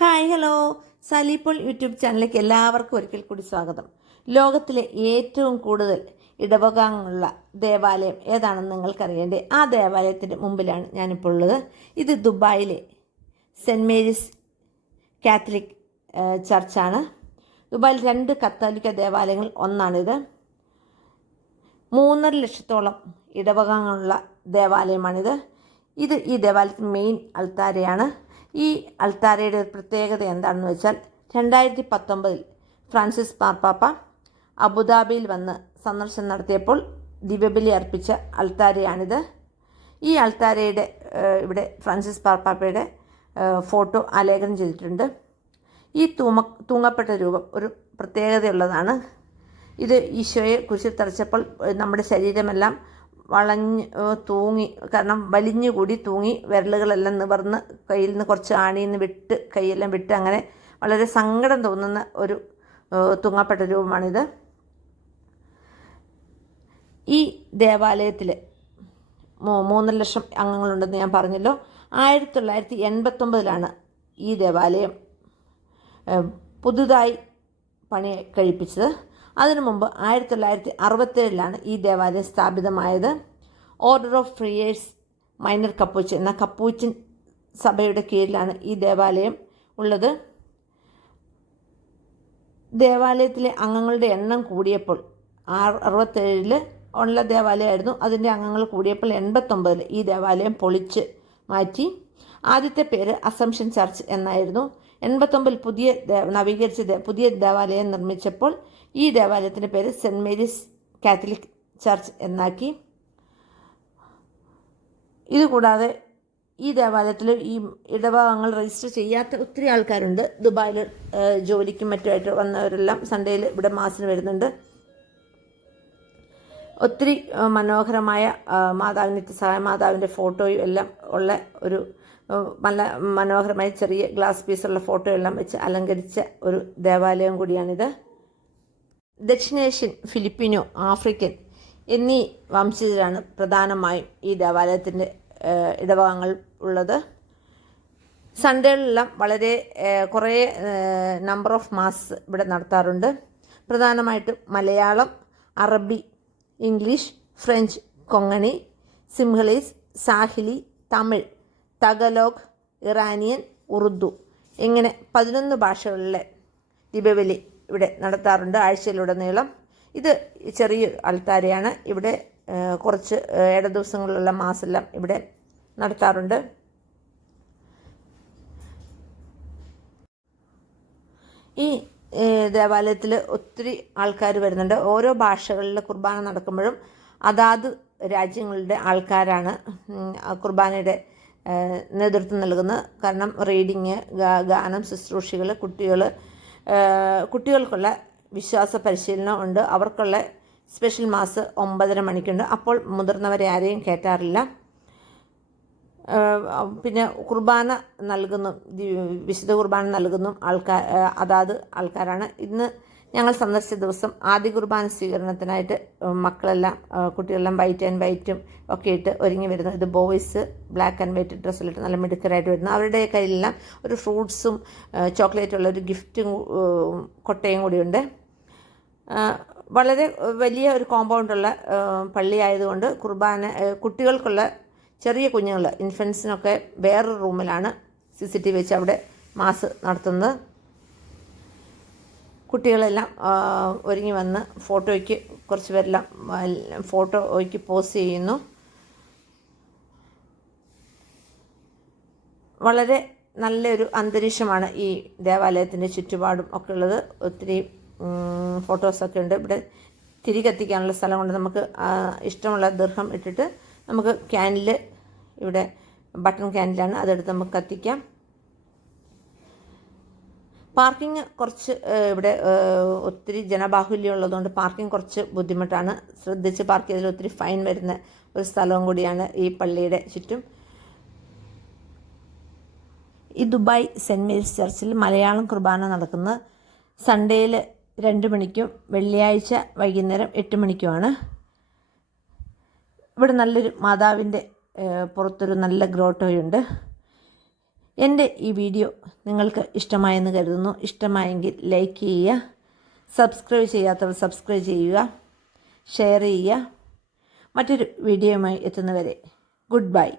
Hi hello. സലീപ്പോൾ YouTube ചാനലിലേക്ക് എല്ലാവർക്കും ഒരിക്കൽ കൂടി സ്വാഗതം. ലോകത്തിലെ ഏറ്റവും കൂടുതൽ ഇടവകാങ്ങളുള്ള ദേവാലയം ഏതാണെന്ന് നിങ്ങൾക്കറിയേണ്ടേ? ആ ദേവാലയത്തിന്റെ മുമ്പിലാണ് ഞാനിപ്പോൾ ഉള്ളത്. ഇത് ദുബായിലെ സെന്റ് മേരീസ് കാത്തലിക് ചർച്ചാണ്. ദുബായിൽ രണ്ട് കത്തോലിക്ക ദേവാലയങ്ങൾ ഒന്നാണിത്. മൂന്നര ലക്ഷത്തോളം ഇടവകങ്ങളുള്ള ദേവാലയമാണിത്. ഇത് ഈ ദേവാലയത്തിന് മെയിൻ അൾത്താരയാണ് ഈ അൾത്താരയുടെ ഒരു പ്രത്യേകത എന്താണെന്ന് വെച്ചാൽ രണ്ടായിരത്തി പത്തൊമ്പതിൽ ഫ്രാൻസിസ് മാർപ്പാപ്പ അബുദാബിയിൽ വന്ന് സന്ദർശനം നടത്തിയപ്പോൾ ദിവ്യബലി അർപ്പിച്ച അൾത്താരയാണിത്. ഈ അൾത്താരയുടെ ഇവിടെ ഫ്രാൻസിസ് പാർപ്പാപ്പയുടെ ഫോട്ടോ ആലേഖനം ചെയ്തിട്ടുണ്ട്. ഈ തൂമ തൂങ്ങപ്പെട്ട രൂപം ഒരു പ്രത്യേകതയുള്ളതാണ്. ഇത് ഈശോയെ കുരിശിൽ തറച്ചപ്പോൾ നമ്മുടെ ശരീരമെല്ലാം വളഞ്ഞ് തൂങ്ങി കാരണം വലിഞ്ഞുകൂടി തൂങ്ങി വിരലുകളെല്ലാം നിവർന്ന് കയ്യിൽ നിന്ന് കുറച്ച് ആണിയിൽ നിന്ന് വിട്ട് കൈയെല്ലാം വിട്ട് അങ്ങനെ വളരെ സങ്കടം തോന്നുന്ന ഒരു തൂങ്ങപ്പെട്ട രൂപമാണിത്. ഈ ദേവാലയത്തിൽ മൂന്നര ലക്ഷം അംഗങ്ങളുണ്ടെന്ന് ഞാൻ പറഞ്ഞല്ലോ. ആയിരത്തി തൊള്ളായിരത്തി എൺപത്തൊമ്പതിലാണ് ഈ ദേവാലയം പുതുതായി പണി കഴിപ്പിച്ചത്. അതിനു മുമ്പ് ആയിരത്തി തൊള്ളായിരത്തി അറുപത്തേഴിലാണ് ഈ ദേവാലയം സ്ഥാപിതമായത്. Order of friars minor Capuchin എന്ന കപ്പൂച്ചൻ സഭയുടെ കീഴിലാണ് ഈ ദേവാലയം ഉള്ളത്. ദേവാലയത്തിലെ അംഗങ്ങളുടെ എണ്ണം കൂടിയപ്പോൾ ആറ് അറുപത്തേഴിൽ ഉള്ള ദേവാലയമായിരുന്നു. അതിന്റെ അംഗങ്ങൾ കൂടിയപ്പോൾ എൺപത്തൊമ്പതിൽ ഈ ദേവാലയം പൊളിച്ച് മാറ്റി. ആദ്യത്തെ പേര് അസംഷൻ ചർച്ച് എന്നായിരുന്നു. എൺപത്തൊമ്പതിൽ പുതിയ നവീകരിച്ച പുതിയ ദേവാലയം നിർമ്മിച്ചപ്പോൾ ഈ ദേവാലയത്തിന്റെ പേര് സെന്റ് മേരീസ് കാത്തലിക് ചർച്ച് എന്നാക്കി. ഇതുകൂടാതെ ഈ ദേവാലയത്തിൽ ഈ ഇടഭാഗങ്ങൾ രജിസ്റ്റർ ചെയ്യാത്ത ഒത്തിരി ആൾക്കാരുണ്ട്. ദുബായിൽ ജോലിക്കും മറ്റുമായിട്ട് വന്നവരെല്ലാം സൺഡേയിൽ ഇവിടെ മാസിന് വരുന്നുണ്ട്. ഒത്തിരി മനോഹരമായ മാതാവിന്റെ സഹായ മാതാവിന്റെ ഫോട്ടോയും എല്ലാം ഉള്ള ഒരു നല്ല മനോഹരമായ ചെറിയ ഗ്ലാസ് പീസുള്ള ഫോട്ടോയെല്ലാം വെച്ച് അലങ്കരിച്ച ഒരു ദേവാലയം കൂടിയാണിത്. ദക്ഷിണേഷ്യൻ ഫിലിപ്പിനോ ആഫ്രിക്കൻ എന്നീ വംശജരാണ് പ്രധാനമായും ഈ ദേവാലയത്തിന്റെ ഇടവകങ്ങൾ ഉള്ളത്. സൺഡേകളിലെല്ലാം വളരെ കുറേ നമ്പർ ഓഫ് മാസ് ഇവിടെ നടത്താറുണ്ട്. പ്രധാനമായിട്ടും മലയാളം അറബി English French Konkani Sinhalese Swahili Tamil Tagalog Iranian Urdu ഇങ്ങനെ പതിനൊന്ന് ഭാഷകളിലെ ദീപവലി ഇവിടെ നടത്താറുണ്ട് ആഴ്ചയിലുടനീളം. ഇത് ചെറിയ അൾത്താരയാണ് ഇവിടെ കുറച്ച് ഏഴ് ദിവസങ്ങളിലുള്ള മാസെല്ലാം ഇവിടെ നടത്താറുണ്ട്. ഈ ദേവാലയത്തിൽ ഒത്തിരി ആൾക്കാർ വരുന്നുണ്ട്. ഓരോ ഭാഷകളിലെ കുർബാന നടക്കുമ്പോഴും അതാത് രാജ്യങ്ങളുടെ ആൾക്കാരാണ് കുർബാനയുടെ നേതൃത്വം നൽകുന്നു. കാരണം റീഡിങ് ഗാനം ശുശ്രൂഷകൾ കുട്ടികൾ കുട്ടികൾക്കുള്ള വിശ്വാസ പരിശീലനം ഉണ്ട്. അവർക്കുള്ള സ്പെഷ്യൽ മാസ് ഒമ്പതര മണിക്കുണ്ട്. അപ്പോൾ മുതിർന്നവരെ ആരെയും കയറ്റാറില്ല. പിന്നെ കുർബാന നൽകുന്നു. വിശുദ്ധ കുർബാന നൽകുന്നു. ആൾക്കാർ അതാത് ആൾക്കാരാണ്. ഇന്ന് ഞങ്ങൾ സന്ദർശിച്ച ദിവസം ആദ്യ കുർബാന സ്വീകരണത്തിനായിട്ട് മക്കളെല്ലാം കുട്ടികളെല്ലാം വൈറ്റ് ആൻഡ് വൈറ്റും ഒക്കെ ഇട്ട് ഒരുങ്ങി വരുന്നു. ഇത് ബോയ്സ് ബ്ലാക്ക് ആൻഡ് വൈറ്റ് ഡ്രസ്സിലിട്ട് നല്ല മിടുക്കരായിട്ട് വരുന്നു. അവരുടെ കയ്യിലെല്ലാം ഒരു ഫ്രൂട്ട്സും ചോക്ലേറ്റുള്ള ഒരു ഗിഫ്റ്റും കൊട്ടയും കൂടിയുണ്ട് വളരെ വലിയ ഒരു കോമ്പൗണ്ടുള്ള പള്ളി ആയതുകൊണ്ട് കുർബാന കുട്ടികൾക്കുള്ള ചെറിയ കുഞ്ഞുങ്ങൾ ഇൻഫൻസിനൊക്കെ വേറൊരു റൂമിലാണ് സി സി ടി വി വെച്ച് അവിടെ മാസ് നടത്തുന്നത്. കുട്ടികളെല്ലാം ഒരുങ്ങി വന്ന് ഫോട്ടോയ്ക്ക് കുറച്ച് പേരെല്ലാം ഫോട്ടോയ്ക്ക് പോസ് ചെയ്യുന്നു. വളരെ നല്ലൊരു അന്തരീക്ഷമാണ് ഈ ദേവാലയത്തിന്റെ ചുറ്റുപാടും ഒക്കെ ഉള്ളത്. ഒത്തിരി ഫോട്ടോസൊക്കെ ഉണ്ട്. ഇവിടെ തിരി സ്ഥലം കൊണ്ട് നമുക്ക് ഇഷ്ടമുള്ള ദീർഘം ഇട്ടിട്ട് നമുക്ക് ക്യാനിൽ ഇവിടെ ബട്ടൺ ക്യാനിലാണ്. അതെടുത്ത് നമുക്ക് കത്തിക്കാം. പാർക്കിംഗ് കുറച്ച് ഇവിടെ ഒത്തിരി ജനബാഹുല്യം ഉള്ളതുകൊണ്ട് പാർക്കിംഗ് കുറച്ച് ബുദ്ധിമുട്ടാണ്. ശ്രദ്ധിച്ച് പാർക്ക് ചെയ്തതിൽ ഒത്തിരി ഫൈൻ വരുന്ന ഒരു സ്ഥലവും കൂടിയാണ് ഈ പള്ളിയുടെ ചുറ്റും. ഈ ദുബായ് സെന്റ് മേരീസ് ചർച്ചിൽ മലയാളം കുർബാന നടക്കുന്നത് സൺഡേയിൽ രണ്ട് മണിക്കും വെള്ളിയാഴ്ച വൈകുന്നേരം എട്ട് മണിക്കുമാണ്. ഇവിടെ നല്ലൊരു മാതാവിന്റെ പുറത്തൊരു നല്ല ഗ്രോട്ടോയുണ്ട്. എന്റെ ഈ വീഡിയോ നിങ്ങൾക്ക് ഇഷ്ടമായെന്ന് കരുതുന്നു. ഇഷ്ടമായെങ്കിൽ ലൈക്ക് ചെയ്യുക സബ്സ്ക്രൈബ് ചെയ്യാത്തവർ സബ്സ്ക്രൈബ് ചെയ്യുക ഷെയർ ചെയ്യുക. മറ്റൊരു വീഡിയോയുമായി എത്തുന്നവരെ ഗുഡ് ബൈ